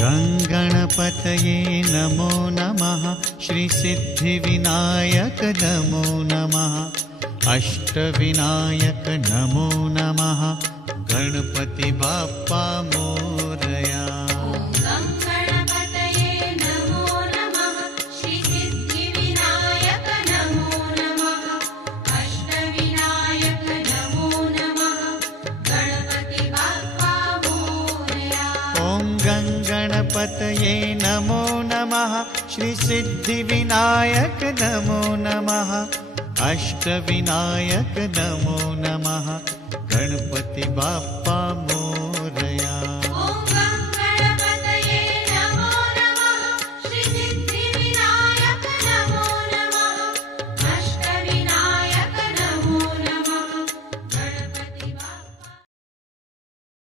गङ्गणपतये नमो नमः। श्रीसिद्धिविनायक नमो नमः। अष्टविनायक नमो नमः। गणपति बाप्पा मोरया। गणपतये नमो नमः। श्रीसिद्धिविनायक नमो नमः। अष्टविनायक नमो नमः। गणपति बाप्पा